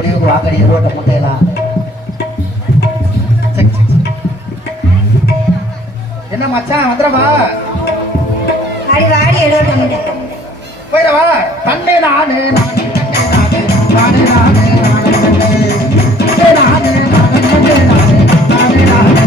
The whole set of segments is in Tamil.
முடிவுக்கு வாக்கடி ரோட்டை முட்டையெல்லாம். என்ன மச்சான் வந்துடவா அடி வாடி எழுவட்டும் போயிடவா தண்ணே நானு நானு நானு நானு நானு நானு நானு நானு நானு நானு நானு நானு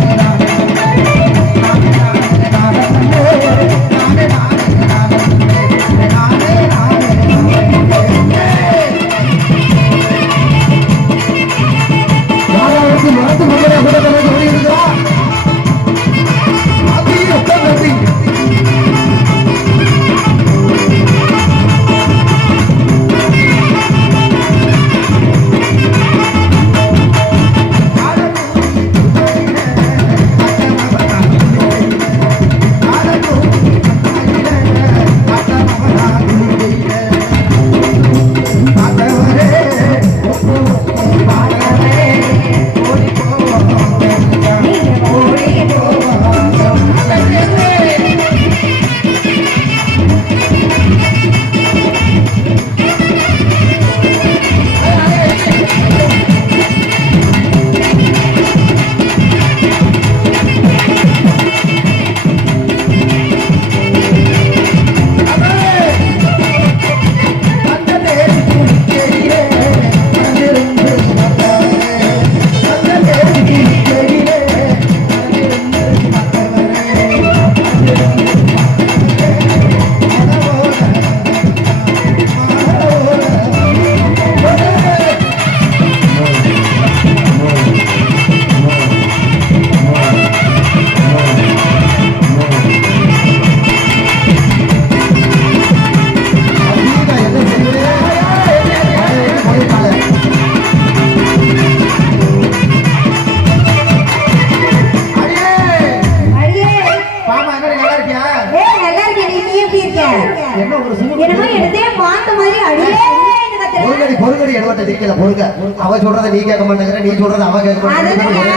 நீ கேட்க மாட்டேங்கிற நீ சொல்றத அவ கேட்க மாட்டேங்கிற.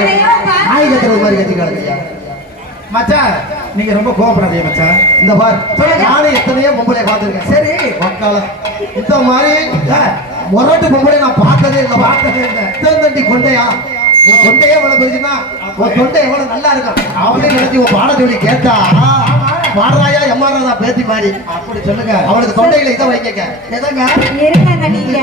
நாய் கத்துறது மாதிரி கத்தி கிடக்குறியா மச்சான் நீங்க ரொம்ப கோவப்படாதீங்க மச்சான் இந்த பார் நானும் எத்தனையோ பொம்பளை பார்த்திருக்கேன். சரி. மக்கால இந்த மாதிரி முரட்டு பொம்பளை நான் பார்த்ததே இல்லை பார்த்ததே இல்லை. தண்டி கொண்டையா? உன் கொண்டையே எவ்வளவு பெருசுன்னா உன் கொண்டை எவ்வளவு நல்லா இருக்கும். அவளே நினைச்சு உன் பாட சொல்லி கேட்டா பாடுறாயா எம்மாறா பேத்தி மாதிரி. அப்படி சொல்லுங்க. அவளுக்கு தொண்டையில இதை வைக்க எதங்க இருக்காங்க நீங்க.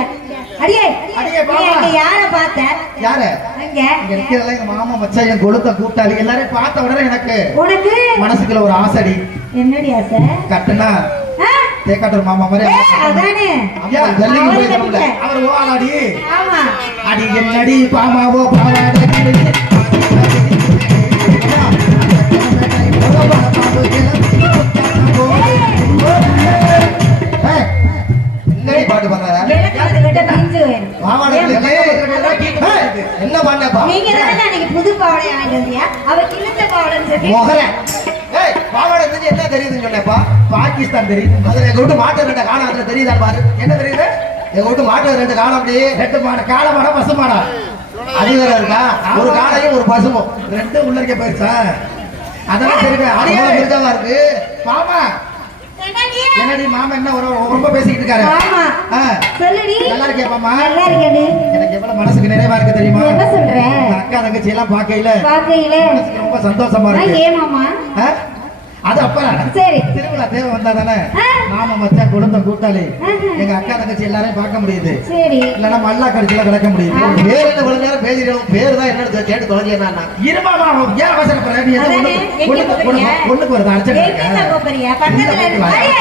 அடியே அடியே, பாப்பா. யார பார்த்த? யாரு? அங்க இங்க நிக்கிறதுல எங்க மாமா மச்சான் என் கொளுத்த கூட்டாளி. எல்லாரையும் பார்த்த உடனே எனக்கு உனக்கு? மனசுக்குள்ள ஒரு ஆசடி. என்னடி ஆசை? கட்டுனா? தேக்காட்டூர் மாமா மாதிரி அதானே. ஜல்லிக்கு போய் ஆமா. அடி என்னடி பாமாவோ பாவாடை பாவாடைன்னு ஏய் பாவாடை தெரிஞ்சு என்ன தெரியுதுன்னு சொன்னேப்பா பாகிஸ்தான் தெரியும் அதுல எங்கள் விட்டு மாட்டு ரெண்டு காணம். அதில் தெரியுதா பாரு. என்ன தெரியுது? எங்கள் விட்டு மாட்டு ரெண்டு காணம் அப்படி. ரெண்டு மாட காளை மாடா பசு மாடா? அது வேற இருக்கா? ஒரு காளையும் ஒரு பசுமும் ரெண்டும் உள்ள இருக்க போயிருச்சா? அதெல்லாம் தெரியுது அடியே அடியே இருக்கு? பாமா என்னடி? மாமா என்ன ரொம்ப பேசிக்கிட்டு இருக்காரு ஆமா சொல்லுடி. நல்லா இருக்கியா மாமா நல்லா இருக்கேடி எனக்கு எவ்வளவு மனசுக்கு நிறைவா இருக்கு தெரியுமா? என்ன சொல்ற? இந்த அக்கா தங்கச்சி எல்லாம் பார்க்கையில. பாக்கையில மனசுக்கு ரொம்ப சந்தோஷமா இருக்கு. ஏமாமா ஆ? அது அப்புறம் சரி. திருவிழா தேவை வந்தா தானே ஆ. மாமா மச்சான் குடும்ப கூட்டாளி. எங்க அக்கா தங்கச்சி எல்லாரையும் பார்க்க முடியுது. சரி. இல்லைன்னா மல்லா கடிச்சுல கிடக்க முடியுது. பேர் என்ன இவ்வளவு நேரம் பேசிக்கிறோம் பேர் தான் என்னன்னு கேட்டு தொலைஞ்சா இருமாமா ஏன் அவசரப்படுற? நீ எதுவும் அதானே, ஒண்ணுக்கு- அடியே.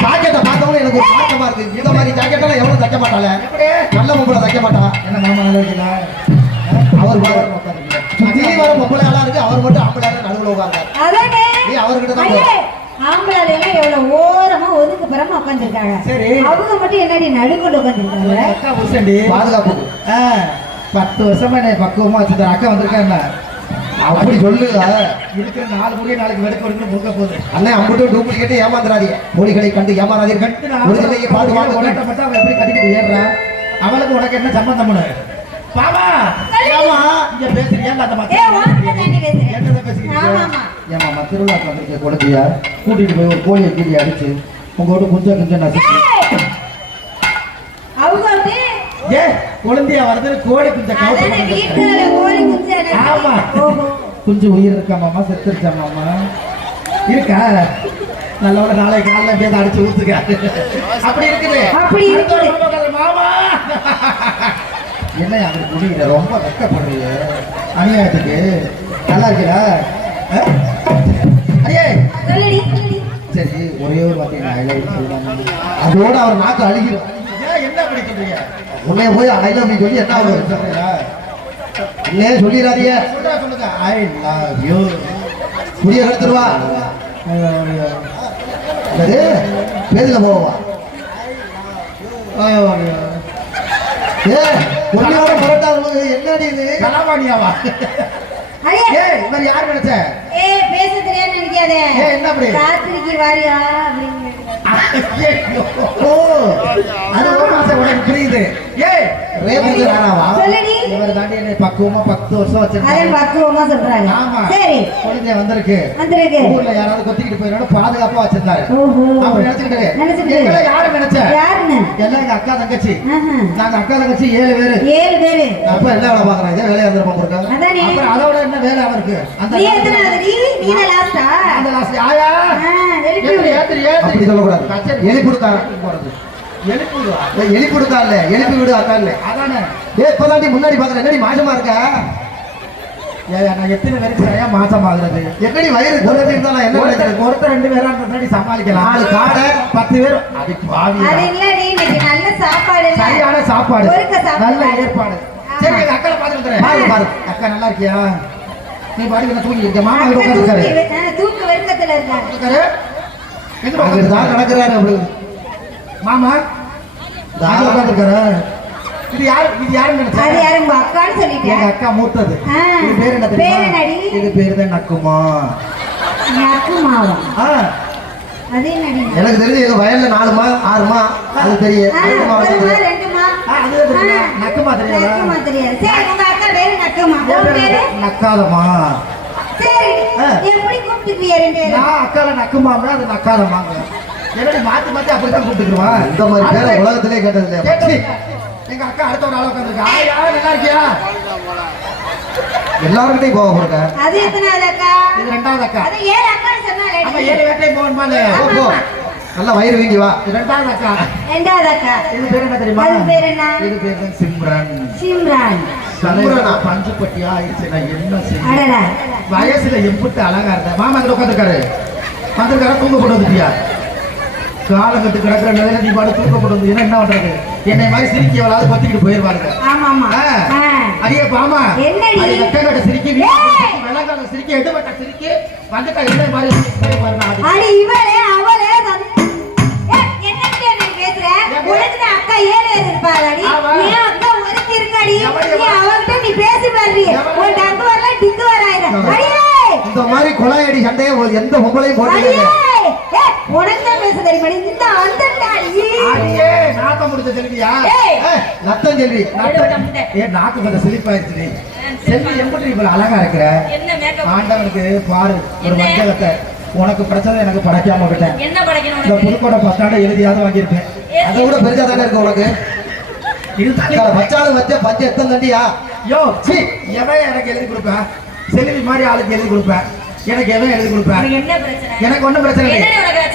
ஜாக்கெட்டை பார்த்தவங்க எனக்கு ஒரு மாற்றமா இருக்கு. இந்த மாதிரி ஜாக்கெட்டெல்லாம் எவ்வளவு தைக்க மாட்டாள? நல்ல பொம்பளை தைக்க மாட்டா என்ன மாமா? அவர் வர பொம்பளை ஆளா இருக்கு அவர் மட்டும் ஆம்பளை நடுவுல உட்கார்ந்தார் அதானே? நீ அவர்கிட்ட தான் ஆம்பளை எல்லாம் எவ்வளவு ஓரமா ஒதுக்கு புறமா உட்காந்துருக்காங்க சரி. அவங்க மட்டும் என்னடி நடுக்கொண்டு உட்காந்துருக்காங்க அக்கா உசண்டி. பாதுகாப்பு. ஆ, பத்து வருஷமா என்னை பக்குவமா வச்சுட்டு அக்கா வந்திருக்காங்க அப்படி சொல்லுங்க இருக்கிற நாலு முடிய நாளைக்கு வெடுக்க வெடுக்க முழுக்க போகுது. அண்ணன் அம்புட்டு டூப்ளிகேட் ஏமாந்துறாதீங்க. மொழிகளை கண்டு ஏமாறாதீர்கள். உனட்ட மட்டும் அவன் எப்படி கட்டிக்கிட்டு ஏறுறா அவளுக்கு உனக்கு என்ன சம்பந்தம்னு? பாமா ஏமா இங்க பேசுறீங்க ஏன்டா அந்த மாதிரி ஏ வாங்க தாண்டி பேசுறீங்க. கூட்டிட்டு போய் ஒரு கோழியை கீழே அடிச்சு உங்க வீட்டு கொஞ்சம் குஞ்சா நசுக்கு. அவங்க ஏ குழந்தையா வரது கோழி குஞ்சா கவுத்து வீட்டுல குஞ்சு உயிர் இருக்கா மாமா? செத்துருச்சா இருக்கா? நல்லவன நாளைக்கு காலைல பேச அடிச்சு ஊத்துக்காரு அப்படி அப்படி இருக்கு என்ன அப்படி முடியல ரொம்ப வெக்கப்படுறீங்க அநியாயத்துக்கு. நல்லா இருக்கா அடியே. சரி ஒரே ஒரு வார்த்தை நான் ஐ லவ் அதோட அவர் நாக்கு அழுகிடும் ஏன் என்ன அப்படி சொல்றீங்க? போய் ஐ லவ் சொல்லி என்ன ஆகும்? சொல்றீங்களா? இல்லையே சொல்லிடாதீங்க சொல்லுங்க. ஐ லவ் யூ புரிய கெடுத்துருவா பேதில போவா. ஏ உன்னோட புரட்டா என்னடி இது கலாவாணியாவா ஏய் இவர் யார் நினைச்ச ஏய், பேச நினைக்காதே. என்ன அப்படி? ராத்திரிக்கு வாரியா ஐயையோ. ஓ அது ஒரு மாசம் உனக்கு புரியுது நானாவா சொல்லுடி. இவர் தாண்டி என்னை பக்குவமா பத்து வருஷம் பக்குவமா சொல்றாங்க. ஆமா. சரி. குழந்தை வந்திருக்கு. வந்திருக்கு. ஊர்ல யாராவது கொத்திக்கிட்டு போயிடும் பாதுகாப்பா வச்சிருந்தாரு. அப்படி நினைச்சுக்கிட்டு. யாரு நினைச்ச? யாருன்னு? எல்லாம் எங்க அக்கா தங்கச்சி. நாங்க அக்கா தங்கச்சி ஏழு பேரு. ஏழு பேரு. அப்ப என்ன வேலை பாக்குறேன் இதே வேலையா அப்புறம் அதோட என்ன வேலை அவருக்கு? அந்த நீ எத்தனாவது நீ நீ தான் லாஸ்டா அந்த ஆயா? எழுப்பி ஏத்திரி. சொல்லக்கூடாது. எலி கொடுக்கார போறது. எழுப்பி கொடுக்கா இல்ல எழுப்பி விடு அக்கான்னு. அதானே? ஏ இப்பதாண்டி முன்னாடி பாக்குறேன் என்னடி மாசமா இருக்க? நான் எத்தனை பேருக்கு சரியா மாசம் ஆகுறது? என்னடி வயிறு குறைஞ்சி இருந்தா நான் என்ன ஒருத்தர் ஒருத்தர் ரெண்டு பேரா முன்னாடி சமாளிக்கலாம்? நாலு காடை. பத்து பேர். அடி பாவி அது இல்லடி இன்னைக்கு நல்ல சாப்பாடு இல்ல. சரியான சாப்பாடு. நல்ல ஏற்பாடு. சரி அக்கா பாத்துக்கிறேன் பாரு, பாரு. அக்கா நல்லா இருக்கியா? நீ பாருங்க தூங்கி இருக்க மாமா அக்கா உட்காந்துருக்காரு தூக்கி வெறுக்கத்துல இருக்காரு? எங்க நடக்கிறாரு அப்படி மாமா. உட்காந்துருக்காரு இது யாரு இது அது நினைச்சா? யாரு உங்க அக்கான்னு எங்க சொல்லிட்டேன் அக்கா மூத்தது. இது பேர் என்ன பேர் என்னடி? இது பேரு தான் நக்குமா. நக்கு மாவம் ஆ. அது எனக்கு தெரிஞ்சு எங்க வயல்ல நாலுமா ஆறுமா அது தெரியும். ஆ, ரெண்டுமா ஒருமா, தெரியும். நக்குமா தெரியாதா? நக்காதமா சரி. எப்படி கூப்பிட்டுக்குவிய ரெண்டு அக்கால நக்குமாங்க அது நக்காதமாங்க என்னடி மாத்தி மாத்தி அப்படிதான் கூப்பிட்டுக்குருவான் இந்த மாதிரி பேரை உலகத்திலே கேட்டது இல்லையா எங்க அக்கா அடுத்த ஒரு ஆள் உட்காந்துருக்கா ஆயா நல்லா இருக்கியா? எல்லாருக்கிட்டையும் போக போறக்க அது எத்தனாவது அக்கா? இது ரெண்டாவது அக்கா. அது ஏழு ஆமா சொன்னாலே ஏழு வேட்டையும் போகணுமா இல்லையா? போ, போ. நல்லா வயிறு வீங்கி வா. இது ரெண்டாவது அக்கா. ரெண்டாவது அக்கா. இது பேர் என்ன தெரியுமா? அது பேர் என்ன? இது பேர் தான் சிம்ரன். சிம்ரான். தலைவரா பஞ்சு பட்டியா ஆயிடுச்சு நான் என்ன செய்ய அடடா. வயசுல எம்பிட்டு அழகா இருந்த மாமா அதுல உட்காந்துருக்காரு வந்திருக்காரு தூங்க போட்டு வந்துட்டியா? காலங்கட்டு கிடக்குற நிலையில நீ பாடு தூக்க போட்டு வந்து என்ன பண்றது? என்னை மாதிரி சிரிக்கி எவ்வளவு ஆ. ஆ. அடியே பாமா? அடி வெட்டங்கட்ட சிரிக்கி ஏய்! வெள்ளங்கால சிரிக்கி எடுபட்ட சிரிக்கி. வந்துட்டா என்ன மாதிரி. அடி இவளே அவளே அக்கா ஏழு இருப்பாளடி ஆமா. நீ அக்கா ஒருத்தி இருக்காடி. நீ பேசி பாரு? உன் டக்கு வரல டிக்கு வராயிரம் இந்த மாதிரி கொலையடி சண்டையை எந்த பொம்பளையும் போட்டு உனக்கு தான் பேச தெரியுமா? நீ இந்த வந்துட்டாடி அடியே நாக்க முடிச்ச செல்வியா? நத்தம் நாக்கு- ஏ நாக்கு கொஞ்சம் சிரிப்பாயிருச்சு செல்வி எப்படி இவ்வளவு அழகா இருக்கிற? ஆண்டவனுக்கு பாரு ஒரு? மஞ்சளத்தை. உனக்கு பிரச்சனை எனக்கு படைக்காம விட்டேன் இந்த புதுக்கோட்டை பத்தாண்டு எழுதியாவது வாங்கியிருப்பேன். அதை விட பெருசா தானே இருக்கு உனக்கு? இருந்தாலும் வச்சாலும் வச்ச பஞ்ச எத்தம் தண்டியா? யோ சி. எவன் எனக்கு எழுதி கொடுப்பேன் செல்வி மாதிரி ஆளுக்கு எழுதி கொடுப்பேன் எனக்கு எவன் எழுதி கொடுப்பேன் எனக்கு ஒண்ணும் பிரச்சனை இல்லை?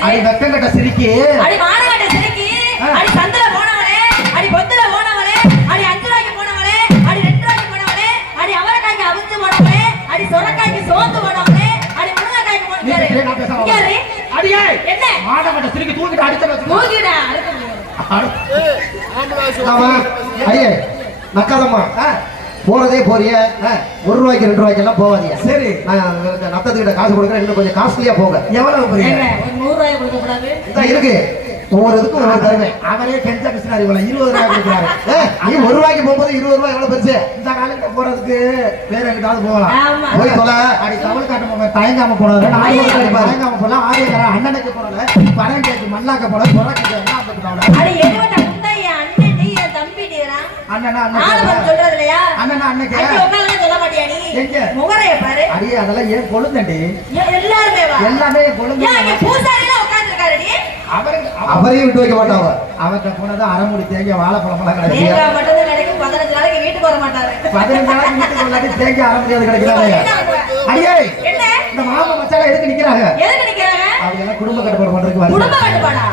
அது வெக்கம் கட்ட சிரிக்கி. அடி மானகட்ட சிரிக்கி. அடி சந்தில போனவளே. அடி பொத்துல போனவளே. அடி அஞ்சு ரூபாய்க்கு போனவளே. அடி ரெண்டு ரூபாய்க்கு போனவளே. அடி அவரைக்காய்க்கு அவிஞ்சு போனவளே. அடி சொரக்காய்க்கு சோந்து போனவளே. அடி முருங்கைக்காய்க்கு போனவளே. அடியே! என்ன? மானகட்ட சிரிக்கி தூக்கிட்டு அடிச்சு வச்சுக்கோ. மூக்கிடா அறுக்க முடியும் ஆமா ஐயே நக்காதம்மா. போறதே போறிய. ஒரு ரூபாய்க்கு ரெண்டு ரூபாய்க்கு எல்லாம் போவாதீங்க. சரி. நான் நத்தத்துக்கிட்ட காசு கொடுக்குறேன். இன்னும் கொஞ்சம் காஸ்ட்லியா போங்க. எவ்வளவு ஒரு நூறு ரூபாய் கொடுக்க கூடாது இதான் இருக்கு. ஒவ்வொரு இதுக்கும் ஒவ்வொரு தருவேன் அவரே கெஞ்ச கிருஷ்ணாரி போல இருபது ரூபாய் கொடுக்குறாரு. நீ ஒரு ரூபாய்க்கு போகும்போது இருபது ரூபாய் எவ்வளவு பெருசு? இந்த காலத்துல போறதுக்கு வேற எங்கிட்டாவது போகலாம். போய் தொலை. அடி தமிழ் காட்டு போக தயங்காம போனது. தயங்காம போல ஆரியக்கர அண்ணனுக்கு போனது பணம் கேட்டு மண்ணாக்க போல புறக்கு என்ன அண்ணனா அண்ணன் சொல்றது இல்லையா அண்ணனா அடி உட்கார்ந்து சொல்ல மாட்டியா நீ எங்க? முகரைய பாரு. அடி அதெல்லாம் ஏன் கொழுந்தண்டி? ஏன் எல்லாருமே எல்லாமே கொழுந்து பூசாரிலாம் உட்கார்ந்திருக்காருடி? அவருக்கு அவரையும் விட்டு வைக்க மாட்டாங்க அவர்கிட்ட போனது அரைமுடி தேங்க வாழைப்பழம் எல்லாம் கிடையாது. தேங்காய் மட்டும் தான் கிடைக்கும். பதினஞ்சு நாளைக்கு வீட்டுக்கு வர மாட்டாரு. பதினஞ்சு நாளைக்கு வீட்டுக்கு கிடைக்கிறாங்க அடியே இந்த மாமா மச்சான் எதுக்கு நிக்கிறாங்க? எதுக்கு நிக்கிறாங்க? அவங்க எல்லாம் குடும்ப கட்டுப்பாடு பண்றதுக்கு வருது குடும்ப கட்டுப்பாடா?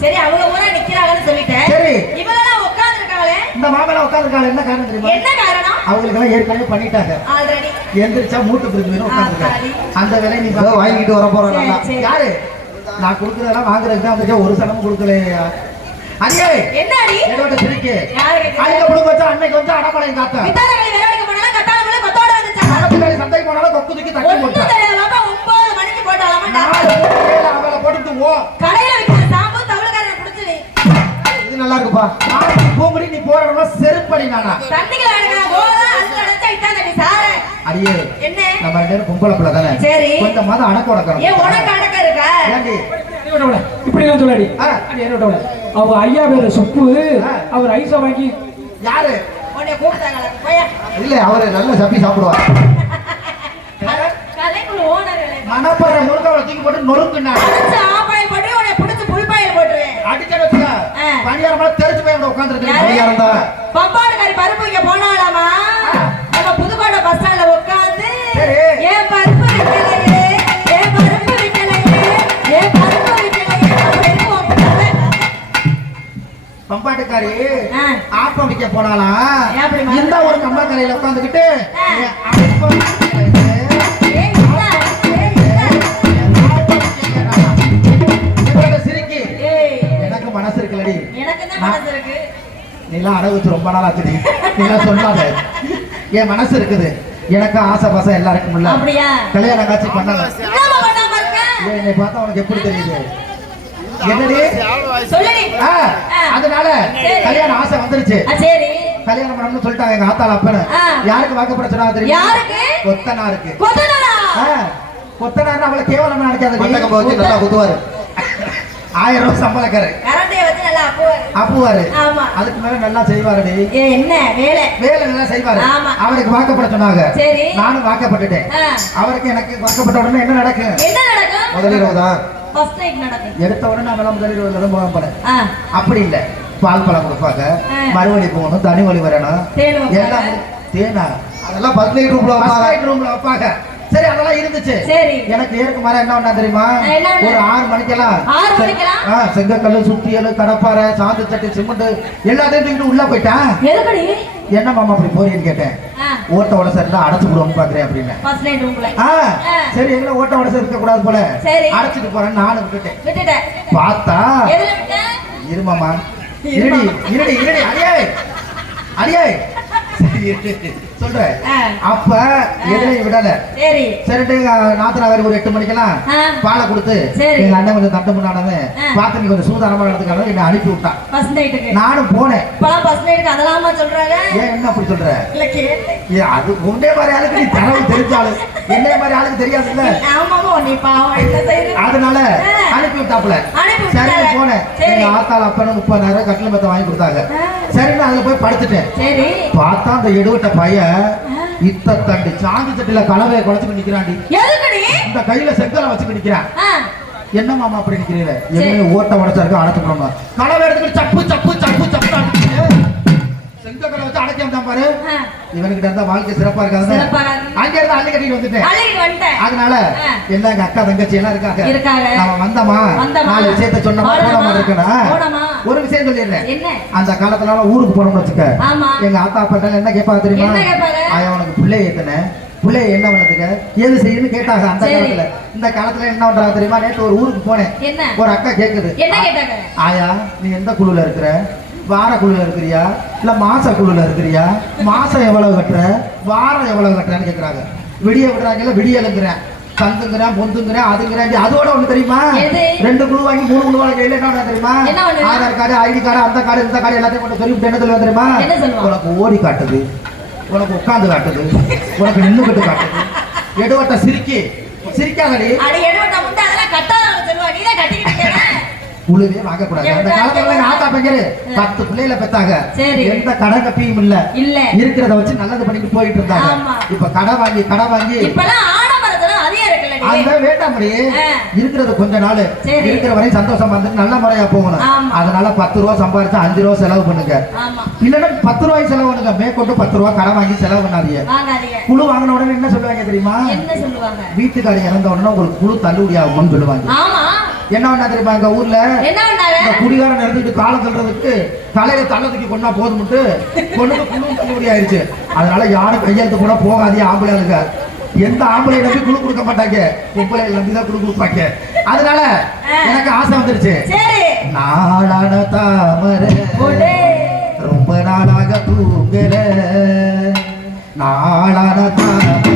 சரி அவங்க ஊரா நிக்கிறாங்கன்னு சொல்லிட்டேன். சரி. இருக்காங்களே இந்த மாமல உட்காந்துருக்காங்க என்ன காரணம் தெரியுமா? என்ன காரணம்? அவங்களுக்கு எல்லாம் ஏற்கனவே பண்ணிட்டாங்க. ஆல்ரெடி எந்திரிச்சா மூட்டு பிரிஞ்சு வேணும் உட்காந்துருக்காங்க அந்த வேலையை நீ வாங்கிட்டு வர போறோம். யாரு? நான் கொடுக்கறதெல்லாம் வாங்குறதுக்கு வந்துச்சு ஒரு சனமும் கொடுக்கலையா அடியே! என்ன அடி என்னோட கேக்குறா? அடிக்க புடுங்க வச்சா அன்னைக்கு வந்து அடப்பாளையம் காத்த வித்தாலங்களை வேலைக்கு போனாலும் கத்தாலங்களை கொத்தோட வந்துச்சாங்க பின்னாடி சந்தைக்கு போனாலும் கொக்கு தூக்கி தட்டி ஒண்ணும் போட்டா. தெரியாதவங்க ஒன்பது மணிக்கு போட்டாலாமா? அவளை போட்டுட்டு ஓ கடையில விற்கிற சாம்பு தமிழ்காரனை பிடிச்சு வை. இது நல்லா இருக்குப்பா. பூங்குடி நீ போறவங்க செருப்படி நானா? தண்ணிகளை எடுக்கிற போதா அதுல அடைச்சா இட்டாங்க நீ சாரு. அடியே என்ன? நம்ம ரெண்டு பேரும் பொம்பளை பிள்ளை தானே? சரி. கொஞ்சம் மாதம் அடக்க ஏன் உனக்கு உடக்கணும் அடக்க இருக்கா? ஏண்டி? இப்படி எல்லாம் சொல்லாடி. ஆ. அடி என்ன விட அவங்க ஐயா பேரு சுப்பு. அவர் ஐசா வாங்கி யாரு? உன்னை கூப்பிட்டாங்களா போயா. இல்ல அவரு நல்ல சப்பி சாப்பிடுவார். கலைக்குழு ஓனர்களே. மணப்பற முருகாவை தூக்கி போட்டு நொறுக்குனா அடிச்சு ஆப்பாயில் போட்டு உன்னை பிடிச்சு புல்பாயில் போட்டுருவேன். அடிச்ச பணியாரமா போய் பணியாரம் தான் பம்பாடுகாரி பருப்பு வைக்க போனாலாமா நம்ம புதுக்கோட்டை பஸ் ஸ்டாண்ட்ல உட்காந்து சரி. ஏன் பருப்பு விக்கலையே ஏன் பருப்பு விக்கலையே ஏன் பருப்பு கதை. பம்பாட்டுக்காரி. ஆப்பம் விற்க? இந்த ஒரு கம்பக்கரையில உட்காந்துக்கிட்டு நீலாம் அடகு வச்சு ரொம்ப நாள் ஆச்சுடி. நீலாம் சொல்லாத. என் மனசு இருக்குது. எனக்கு ஆசை பாசை எல்லாருக்கும் இல்ல அப்படியா? கல்யாணம் காட்சி பண்ணல இருக்க என்னை பார்த்தா உனக்கு எப்படி தெரியுது? என்னடி? அதனால. கல்யாணம் ஆசை வந்துருச்சு. கல்யாணம் பண்ணணும்னு சொல்லிட்டாங்க எங்க ஆத்தாள் அப்பனு. யாருக்கு வாக்கப்பட சொன்னா தெரியுமா? கொத்தனரா? ஆ, கொத்தனார் அவளை கேவலமா நினைக்காத நல்லா குத்துவாரு. ஆயிரம் ரூபாய் சம்பளக்காரு கரண்டைய வச்சு நல்லா அப்புவாரு. அதுக்கு மேல நல்லா செய்வாருடி. ஏ என்ன? வேலை. வேலை நல்லா செய்வாரு. அவருக்கு வாக்கப்பட சொன்னாங்க. சரி. நானும் வாக்கப்பட்டுட்டேன். அவருக்கு எனக்கு வாக்கப்பட்ட உடனே என்ன நடக்கும்? என்ன நடக்கும்? முதலிரவு தான். ஃபர்ஸ்ட் நைட் நடக்கும். எடுத்த உடனே அவெல்லாம் முதலீடு தான் போக போறேன் அப்படி இல்ல. பால் பழம் கொடுப்பாங்க. மறுவழி போகணும் தனி வழி வரணும். எல்லாம் தேனா? அதெல்லாம் ரூம்ல வைப்பாங்க. ரூம்ல வைப்பாங்க. சரி அதெல்லாம் இருந்துச்சு. சரி. எனக்கு ஏற்கு மாதிரி என்ன பண்ணா தெரியுமா? ஒரு ஆறு மணிக்கெல்லாம் ஆறு மணிக்கெல்லாம்? ஆ, செங்கக்கல்லு சுத்தியல் கடப்பாறை சாந்து சட்டி சிமெண்ட் எல்லாத்தையும் தூக்கிட்டு உள்ள போயிட்டான் எதுக்கடி? என்ன மாமா அப்படி போறீன்னு கேட்டேன். ஓட்ட உடச இருந்தா அடைச்சு போடுவோம்னு பாக்குறேன் அப்படின்னு. ஆ. சரி எங்களை ஓட்ட உடச இருக்க கூடாது போல. அடைச்சிட்டு போறேன் நானும் விட்டுட்டேன். பார்த்தா? இருமாமா இருடி இருடி இருடி அடியே அடியே சரி. சொல்றேன். அப்ப எதுலையும் விடல. சரி. சரிட்டு நாத்தனார் ஒரு எட்டு மணிக்கெல்லாம். பாலை கொடுத்து. எங்க அண்ணன் கொஞ்சம் தட்டு முன்னாடவே. பார்த்து நீ கொஞ்சம் சூதானமா நடந்துக்கான என்னை அனுப்பி விட்டான். ஃபர்ஸ்ட் நைட்டுக்கு நானும் போனேன். இப்பலாம் ஃபர்ஸ்ட் நைட்டுக்கு அதெல்லாமா சொல்றாங்க? ஏன் என்ன அப்படி சொல்ற? இல்ல அது உண்டே மாதிரி ஆளுக்கு நீ தரவு தெரிஞ்சாலும் என்ன மாதிரி ஆளுக்கு தெரியாதுல்ல? ஆமாமா நீ பாவம் என்ன அதனால. அனுப்பி விட்டாப்புல. அனுப்பி சரி. போனேன். எங்க ஆத்தாள் அப்பனும் முப்பதாயிரம் கட்டில மெத்த வாங்கி கொடுத்தாங்க. சரின்னு அதுல போய் படுத்துட்டேன். சரி. பார்த்தா அந்த எடுவட்ட பையன் இத்த தண்டு சாந்தி சட்டில கலவையை குழச்சுட்டு நிக்கிறான்டி எதுக்கடி? இந்த கையில செங்கலை வச்சுட்டு நிக்கிறான் என்ன மாமா அப்படி நிக்கிறீங்க? என்ன ஓட்ட உடச்சா இருக்கு? அடைச்சு போடணும் கலவை எடுத்துக்கிட்டு சப்பு சப்பு சப்பு சப்பு அடிச்சுட்டு. செங்கலை வச்சு அடைக்காம தான் பாரு. இவனுக்கிட்ட இருந்தா வாழ்க்கை சிறப்பா இருக்காது. அங்க இருந்து அள்ளி கட்டிட்டு வந்துட்டேன். அதனால. எல்லாம் எங்க அக்கா தங்கச்சி எல்லாம் இருக்காங்க. இருக்காங்க. நம்ம வந்தோமா. நாலு விஷயத்த சொன்னோமா போனோமா. போனோமா. ஒரு விஷயம் சொல்லிடுறேன். என்ன? அந்த காலத்துல ஊருக்கு போனோம்னு வச்சுக்க. எங்க ஆத்தா அப்பா என்ன கேட்பாங்க தெரியுமா? என்ன கேட்பாங்க? அவன் உனக்கு பிள்ளை ஏத்தன. பிள்ளை என்ன பண்ணதுக்கு ஏது செய்யுன்னு கேட்டாங்க அந்த. காலத்துல. இந்த காலத்துல என்ன பண்றாங்க தெரியுமா? நேற்று ஒரு ஊருக்கு போனேன். ஒரு அக்கா கேக்குது. ஆயா நீ எந்த குழுல இருக்கிற? வார குழுல இருக்கிறியா? இல்ல மாச குழுல இருக்கிறியா? மாசம் எவ்வளவு கட்டுற? வாரம் எவ்வளவு கட்டுறன்னு கேக்குறாங்க. விடிய விடுறாங்கல்ல விடியலுங்கிறேன். சந்துங்கிறேன் பொந்துங்கிறேன் அதுங்கிறேன். அதோட ஒண்ணு தெரியுமா? ரெண்டு குழு வாங்கி மூணு குழு வாங்கி கையில என்ன தெரியுமா? ஆதார் கார்டு ஐடி கார்டு அந்த கார்டு இந்த கார்டு எல்லாத்தையும் கொண்டு சொல்லிவிட்டு என்ன சொல்லுவா தெரியுமா? உனக்கு ஓடி காட்டுது. உனக்கு உட்காந்து காட்டுது. உனக்கு நின்னுகிட்டு காட்டுது. எடுவட்ட சிரிக்கி. சிரிக்காதடி. உழுவே வாங்கக்கூடாது. அந்த காலத்துல ஆத்தா பையரு பத்து பிள்ளைகளை பெத்தாங்க. எந்த கடை கப்பியும் இல்ல. இல்ல. இருக்கிறத வச்சு நல்லது பண்ணிட்டு போயிட்டு இருந்தாங்க. இப்ப கடை வாங்கி கடை வாங்கி. வேண்டாம்படி ஆ. இருக்கிறது கொஞ்ச நாள். இருக்கிற வரை சந்தோஷம் வந்துட்டு நல்ல முறையா போகணும். அதனால பத்து ரூபா சம்பாரிச்சா அஞ்சு ரூபா செலவு பண்ணுங்க. இல்லைன்னா பத்து ரூபாய் செலவு பண்ணுங்க. மேற்கொண்டு பத்து ரூபா கடன் வாங்கி செலவு பண்ணாதீங்க. குழு வாங்கின உடனே என்ன சொல்லுவாங்க தெரியுமா? வீட்டுக்காரி இறந்த உடனே உங்களுக்கு குழு தள்ளுபடி ஆகும்னு சொல்லுவாங்க என்ன பண்ணா தெரியுமா எங்க ஊர்ல? இந்த குடிகாரன் இருந்துட்டு காலம் தள்ளுறதுக்கு தலையில தள்ளதுக்கு கொண்டா போதும்ட்டு கொண்டு குழு தள்ளுபடி ஆயிருச்சு. அதனால யாரும் கையெழுத்து கூட போகாதீங்க ஆம்பளைகளுக்கு. எந்த ஆம்பளை நம்பி குழு கொடுக்க மாட்டாங்க? பொம்பளை நம்பி தான் குழு கொடுப்பாங்க. அதனால எனக்கு ஆசை வந்துருச்சு. நாளான தாமரை. ரொம்ப நாளாக தூங்கல. நாளான தாமரை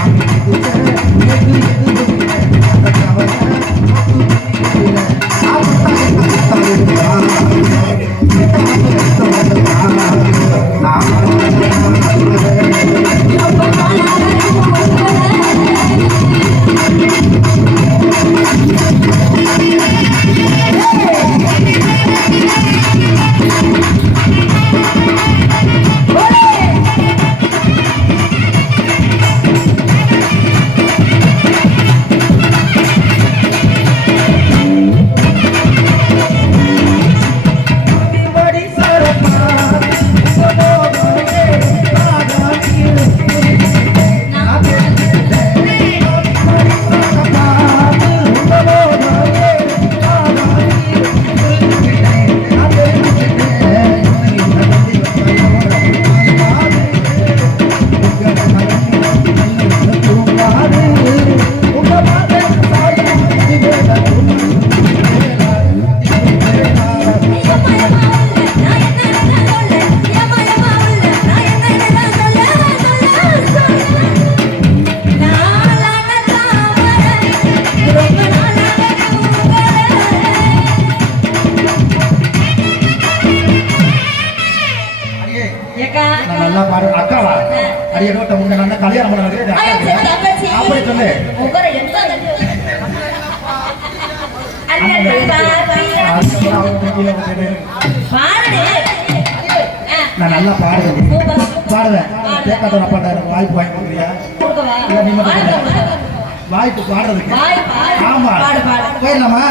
அடியே, கல்யாணம் பண்ண வைக்கிறேன். அப்படி சொல்லு. நான் நல்லா பாடுவேன். சூப்பர். பாடுவேன். கேட்காத அப்பாட்ட வாய்ப்பு வாங்கி கொடுக்குறியா? இல்ல, நீ. வாய்ப்பு பாடுறதுக்கு. ஆமா. பாடு, பாடு. போயிடலாமா.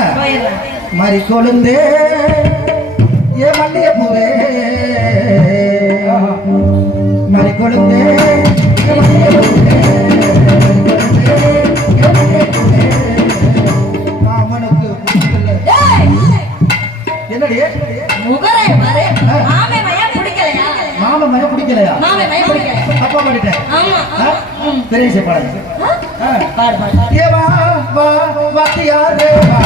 மறி கொழுந்தே ஏ மல்லிய பூவே. மறி கொழுந்தே என்னடி முகரை பாரு. மாமே மயம் பிடிக்கலையா? மாமன் மயம் பிடிக்கலையா மாமே மயம் பிடிக்கல. தப்பா பண்ணிட்டேன் ஆமா. பெரிய? ஆ. பாடு, பாடு, பாடு. ஏ வா வா வாத்தியாரே வா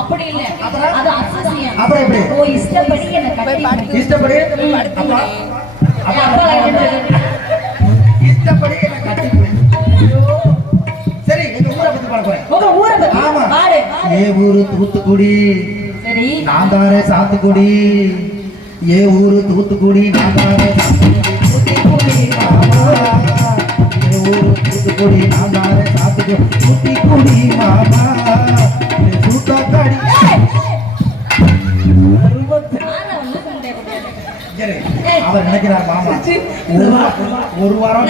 அப்படி இல்ல அப்புறம்? அது அசசியம் அப்புறம் எப்படி ஓ இஷ்டப்படி என்ன கட்டி இஷ்டப்படி அப்பா ஊரு தூத்துக்குடி. சரி. நான் தாரே சாத்துக்குடி. ஏ ஊரு தூத்துக்குடி நான் தாரே தூத்துக்குடி நான் தாரே சாத்துக்குடி மாமா. அவர் நினைக்கிறார் மாமா ஒரு வாரம்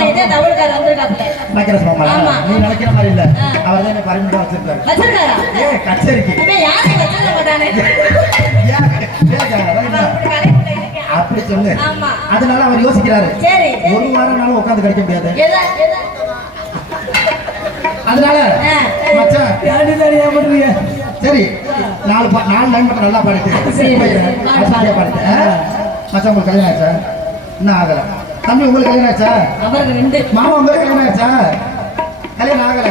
நினைக்கிற மாமா. நீ நினைக்கிற மாதிரி இல்ல. அவர் தான் என்ன பரிமிட்டா வச்சிருக்காரு ஏ கச்சேரிக்கு? அப்படி சொல்லு. அதனால அவர் யோசிக்கிறாரு சரி ஒரு வாரம் நாளும் உட்கார்ந்து கிடைக்க முடியாது அதனால சரி நாலு நாலு லைன் மட்டும் நல்லா பாடிட்டு சரி. மச்சான் உங்களுக்கு கல்யாணம் ஆச்சா? இன்னும் ஆகல. தம்பி உங்களுக்கு கல்யாணம் ஆச்சா? அவருக்கு ரெண்டு. மாமா உங்களுக்கு கல்யாணம் ஆச்சா? கல்யாணம் ஆகல.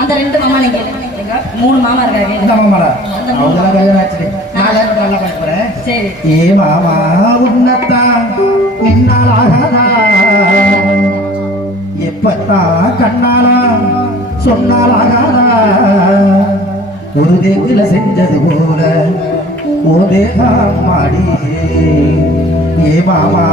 அந்த ரெண்டு மாமா நீங்க? மூணு மாமா இருக்காங்க. இந்த மாமாடா? அவங்களாம் கல்யாணம் ஆச்சு மட்டும் நல்லா போறேன்? சரி. ஏ மாமா உன்னத்தான் பின்னால் ஆகாதா? எப்பத்தான் கண்ணாலா சொன்னால் ஆகாதா? ஒரு தேக்குல செஞ்சது போல. ஓ மாடி. ஏ மாமா